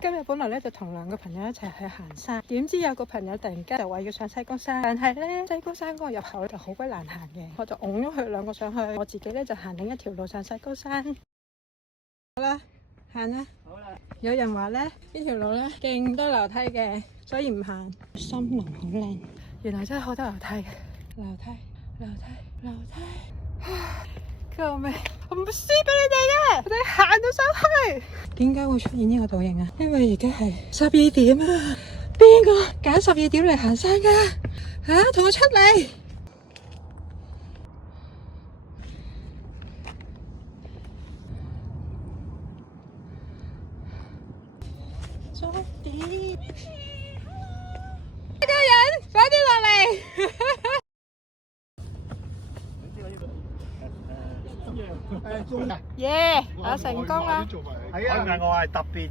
今日本來咧就同兩個朋友一齊去行山，點知有個朋友突然間就話要上西高山，但係咧西高山嗰個入口就好鬼難行嘅，我就拱咗佢兩個上去，我自己咧就行另一條路上西高山。好啦，行啦。好啦。有人話咧呢條路咧勁多樓梯嘅，所以唔行。森林好靚，原來真係好多樓梯嘅，樓梯，樓梯，樓梯。救命！我唔輸俾你哋嘅，我哋行到上去。點解會出現呢個倒影啊？因為而家係12點啊！邊個揀12點嚟行山噶？吓，同我出嚟！終點，一個人快啲落嚟！耶！我成功啦！係啊，我係特別。